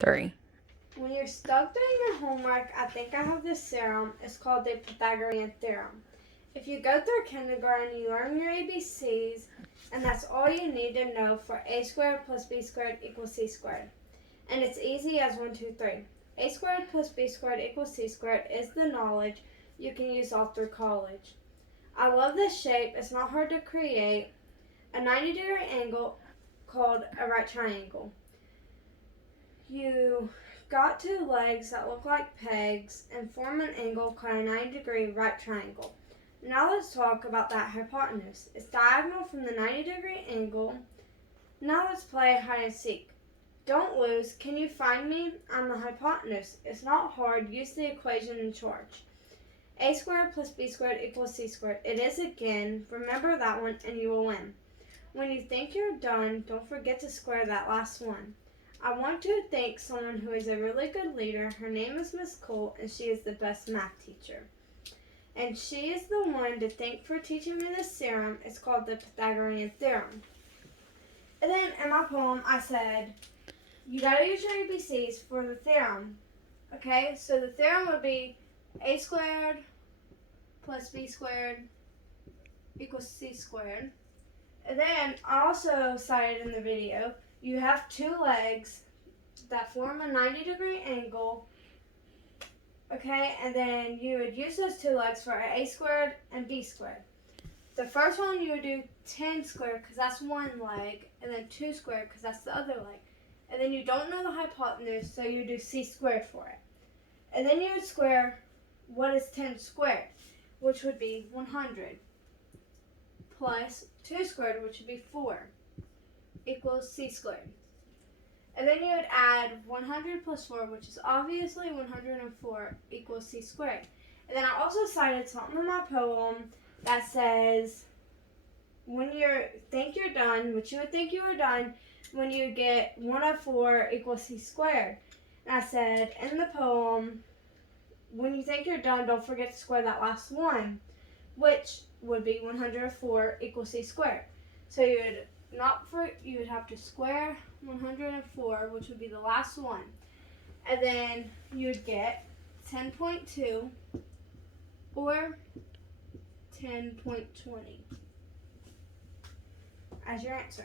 3. When you're stuck doing your homework, I think I have this theorem. It's called the Pythagorean theorem. If you go through kindergarten, you learn your ABCs, and that's all you need to know for a squared plus b squared equals c squared. And it's easy as 1, 2, 3. A squared plus b squared equals c squared is the knowledge you can use all through college. I love this shape. It's not hard to create. A 90-degree angle called a right triangle. You got two legs that look like pegs and form an angle called a 90-degree right triangle. Now let's talk about that hypotenuse. It's diagonal from the 90-degree angle. Now let's play hide and seek. Don't lose. Can you find me? I'm the hypotenuse. It's not hard. Use the equation in charge. A squared plus b squared equals c squared. It is again. Remember that one and you will win. When you think you're done, don't forget to square that last one. I want to thank someone who is a really good leader. Her name is Miss Cole, and she is the best math teacher. And she is the one to thank for teaching me this theorem. It's called the Pythagorean theorem. And then in my poem, I said, you gotta use your ABCs for the theorem. Okay, so the theorem would be a squared plus b squared equals c squared. And then I also cited in the video, you have two legs that form a 90-degree angle, okay, and then you would use those two legs for a squared and b squared. The first one you would do 10 squared because that's one leg, and then 2 squared because that's the other leg. And then you don't know the hypotenuse, so you do c squared for it. And then you would square what is 10 squared, which would be 100, plus 2 squared, which would be 4, equals c squared. And then you would add 100 plus 4, which is obviously 104, equals c squared. And then I also cited something in my poem that says, when you think you're done, which you would think you were done, when you get 104 equals c squared. And I said in the poem, when you think you're done, don't forget to square that last one, which would be 104 equals c squared. So you would have to square 104, which would be the last one. And then you would get 10.2 or 10.20 as your answer.